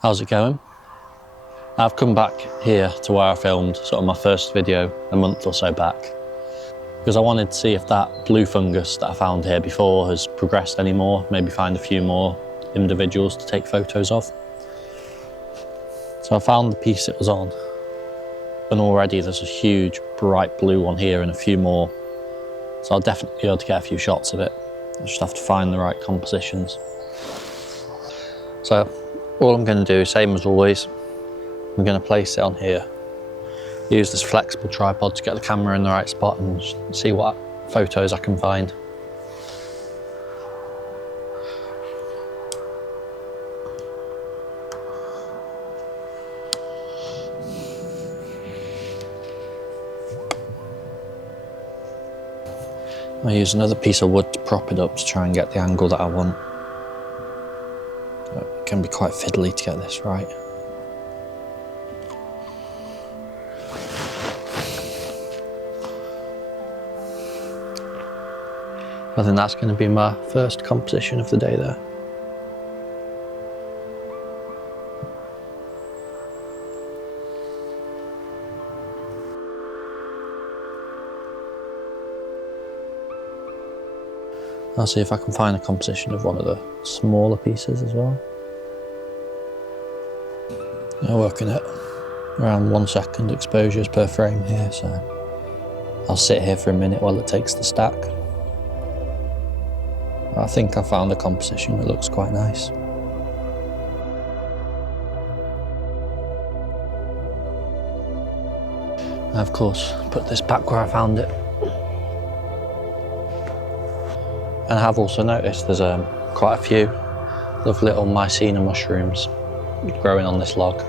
How's it going? I've come back here to where I filmed sort of my first video a month or so back because I wanted to see if that blue fungus that I found here before has progressed anymore, maybe find a few more individuals to take photos of. So I found the piece it was on, and already there's a huge bright blue one here and a few more, so I'll definitely be able to get a few shots of it. I just have to find the right compositions. So all I'm going to do, same as always, I'm going to place it on here. Use this flexible tripod to get the camera in the right spot and see what photos I can find. I'll use another piece of wood to prop it up to try and get the angle that I want. It can be quite fiddly to get this right. I think that's going to be my first composition of the day there. I'll see if I can find a composition of one of the smaller pieces as well. I'm working at around 1 second exposures per frame here, so I'll sit here for a minute while it takes the stack. I think I found a composition that looks quite nice. I of course put this back where I found it. And I have also noticed there's quite a few of little Mycena mushrooms growing on this log.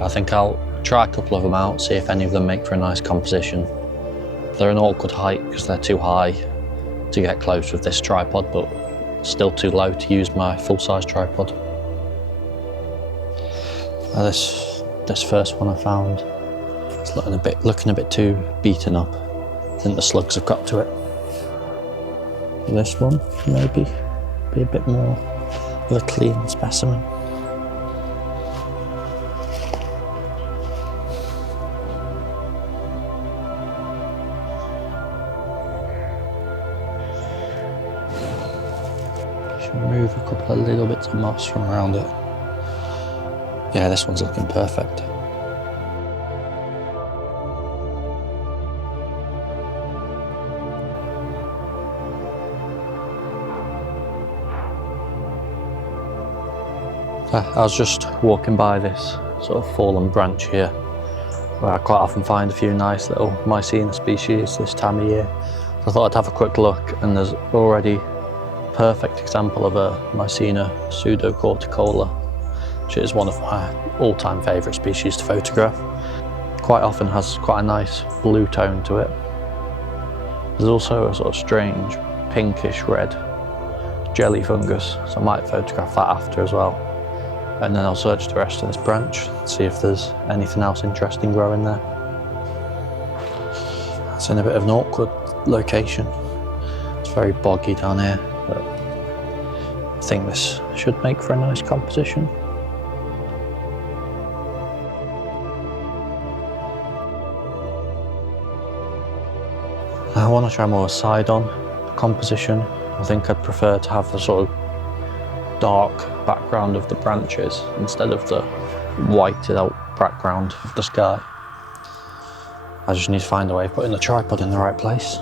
I think I'll try a couple of them out, see if any of them make for a nice composition. They're an awkward height because they're too high to get close with this tripod, but still too low to use my full-size tripod. Now this first one I found, it's looking a bit too beaten up. I think the slugs have got to it. This one, maybe, be a bit more of a clean specimen. Should remove a couple of little bits of moss from around it. Yeah, this one's looking perfect. I was just walking by this sort of fallen branch here, where I quite often find a few nice little Mycena species this time of year. So I thought I'd have a quick look, and there's already a perfect example of a Mycena pseudocorticola, which is one of my all-time favourite species to photograph. Quite often has quite a nice blue tone to it. There's also a sort of strange pinkish red jelly fungus, so I might photograph that after as well. And then I'll search the rest of this branch, see if there's anything else interesting growing there. It's in a bit of an awkward location. It's very boggy down here, but I think this should make for a nice composition. I want to try more side-on composition. I think I'd prefer to have the sort of dark background of the branches instead of the whited out background of the sky. I just need to find a way of putting the tripod in the right place.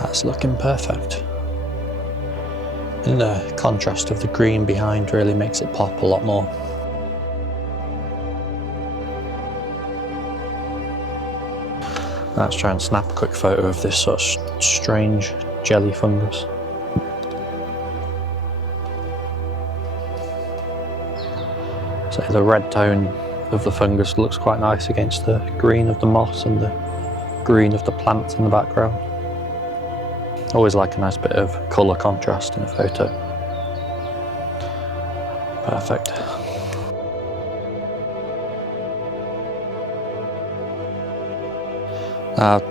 That's looking perfect. And the contrast of the green behind really makes it pop a lot more. Let's try and snap a quick photo of this sort of strange jelly fungus. So the red tone of the fungus looks quite nice against the green of the moss and the green of the plants in the background. Always like a nice bit of colour contrast in a photo. Perfect.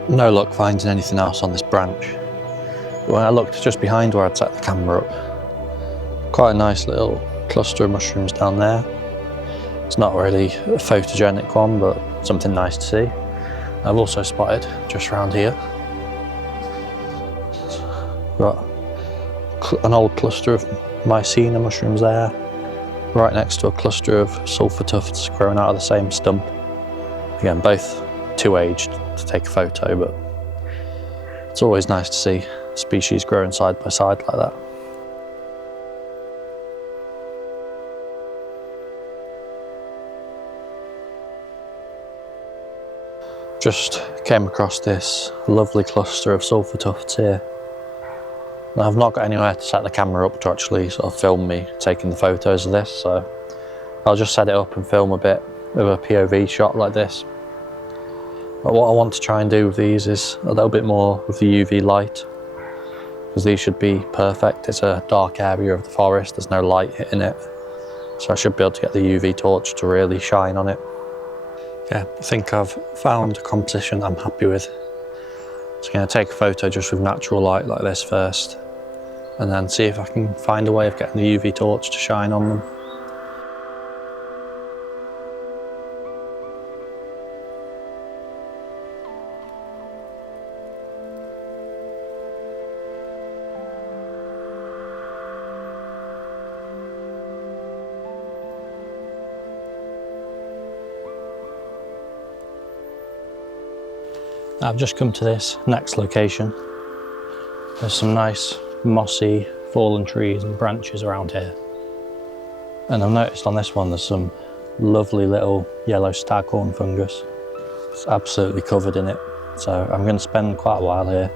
No luck finding anything else on this branch. But when I looked just behind where I'd set the camera up, quite a nice little cluster of mushrooms down there. It's not really a photogenic one, but something nice to see. I've also spotted just around here, got an old cluster of Mycena mushrooms there, right next to a cluster of Sulphur tufts growing out of the same stump. Again, both too aged to take a photo, but it's always nice to see species growing side by side like that. Just came across this lovely cluster of Sulphur tufts here. Now, I've not got anywhere to set the camera up to actually sort of film me taking the photos of this, so I'll just set it up and film a bit of a POV shot like this. But what I want to try and do with these is a little bit more with the UV light, because these should be perfect. It's a dark area of the forest, there's no light hitting it, so I should be able to get the UV torch to really shine on it. Yeah, I think I've found a composition I'm happy with. So I'm going to take a photo just with natural light like this first, and then see if I can find a way of getting the UV torch to shine on them. I've just come to this next location. There's some nice mossy fallen trees and branches around here. And I've noticed on this one there's some lovely little yellow staghorn fungus. It's absolutely covered in it. So I'm going to spend quite a while here,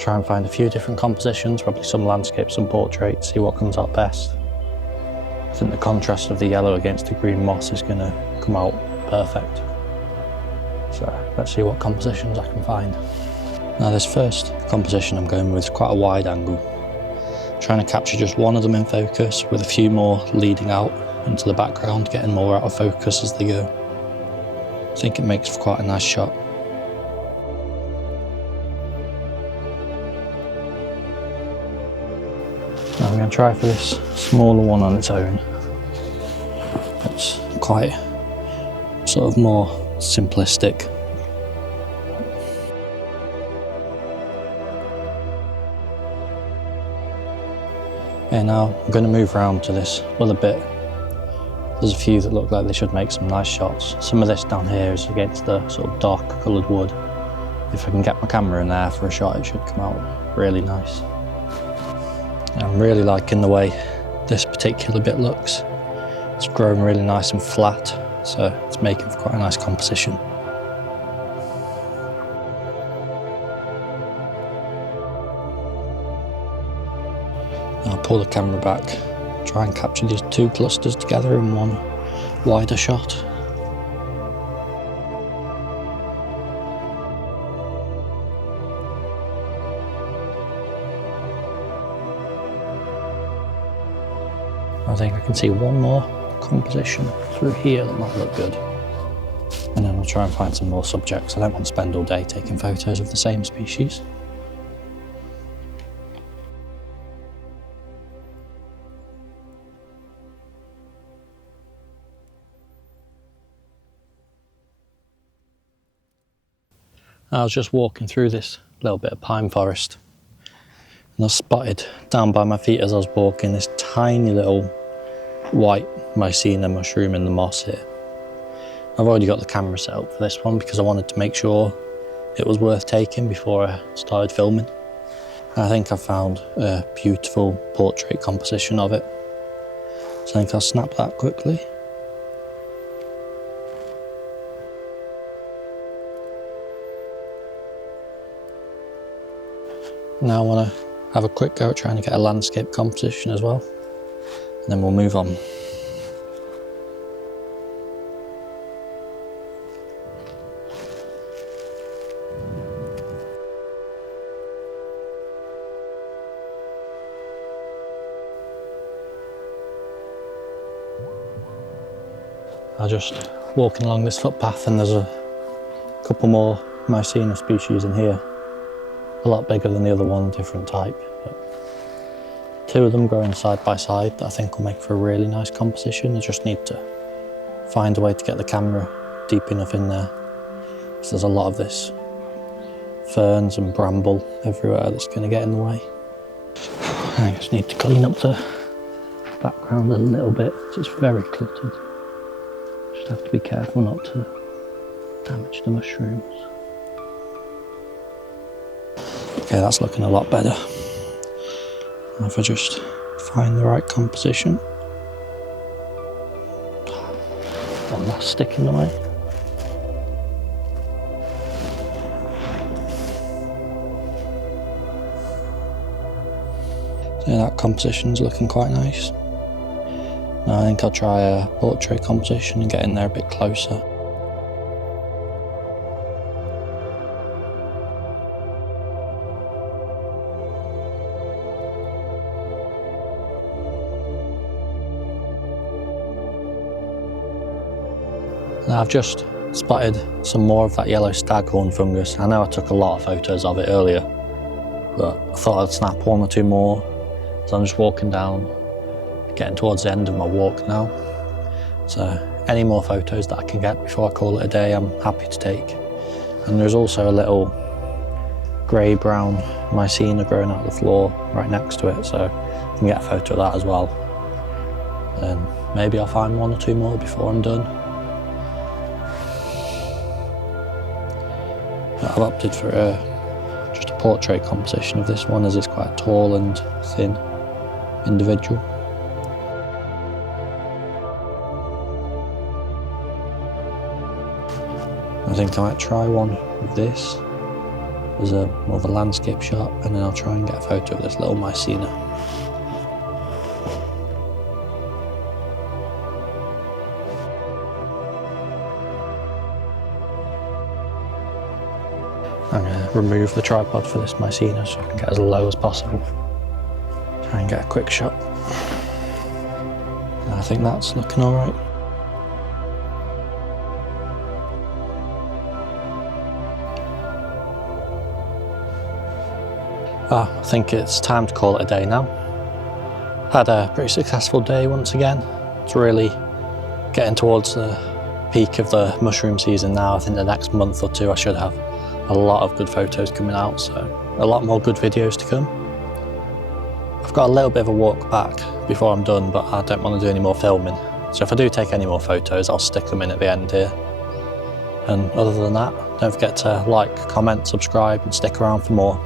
try and find a few different compositions, probably some landscape, some portrait, see what comes out best. I think the contrast of the yellow against the green moss is going to come out perfect. So let's see what compositions I can find. Now this first composition I'm going with is quite a wide angle. I'm trying to capture just one of them in focus with a few more leading out into the background, getting more out of focus as they go. I think it makes for quite a nice shot. Now I'm going to try for this smaller one on its own. It's quite sort of more simplistic. Okay, now I'm going to move around to this other bit. There's a few that look like they should make some nice shots. Some of this down here is against the sort of dark coloured wood. If I can get my camera in there for a shot, it should come out really nice. I'm really liking the way this particular bit looks. It's grown really nice and flat, so it's making for quite a nice composition. Now I'll pull the camera back, try and capture these two clusters together in one wider shot. I think I can see one more composition through here that might look good. And then I'll try and find some more subjects. I don't want to spend all day taking photos of the same species. I was just walking through this little bit of pine forest, and I spotted down by my feet as I was walking this tiny little white Mycena mushroom in the moss here. I've already got the camera set up for this one because I wanted to make sure it was worth taking before I started filming. And I think I found a beautiful portrait composition of it. So I think I'll snap that quickly. Now I want to have a quick go at trying to get a landscape composition as well, and then we'll move on. I'm just walking along this footpath and there's a couple more Mycena species in here. A lot bigger than the other one, different type. But two of them growing side by side that I think will make for a really nice composition. I just need to find a way to get the camera deep enough in there. So there's a lot of this ferns and bramble everywhere that's going to get in the way. I just need to clean up the background a little bit. It's very cluttered. Just have to be careful not to damage the mushrooms. Okay, that's looking a lot better. If I just find the right composition. One last stick in the way. So that composition's looking quite nice. Now I think I'll try a portrait composition and get in there a bit closer. Now I've just spotted some more of that yellow staghorn fungus. I know I took a lot of photos of it earlier, but I thought I'd snap one or two more. So I'm just walking down, getting towards the end of my walk now. So any more photos that I can get before I call it a day, I'm happy to take. And there's also a little grey-brown Mycena growing out of the floor right next to it, so I can get a photo of that as well. And maybe I'll find one or two more before I'm done. But I've opted for just a portrait composition of this one, as it's quite tall and thin individual. I think I might try one of this as more of a landscape shot, and then I'll try and get a photo of this little Mycena. I'm going to remove the tripod for this Mycena so I can get as low as possible. Try and get a quick shot. And I think that's looking alright. I think it's time to call it a day now. Had a pretty successful day once again. It's really getting towards the peak of the mushroom season now. I think the next month or two I should have a lot of good photos coming out, so a lot more good videos to come. I've got a little bit of a walk back before I'm done, but I don't want to do any more filming. So if I do take any more photos, I'll stick them in at the end here. And other than that, don't forget to like, comment, subscribe and stick around for more.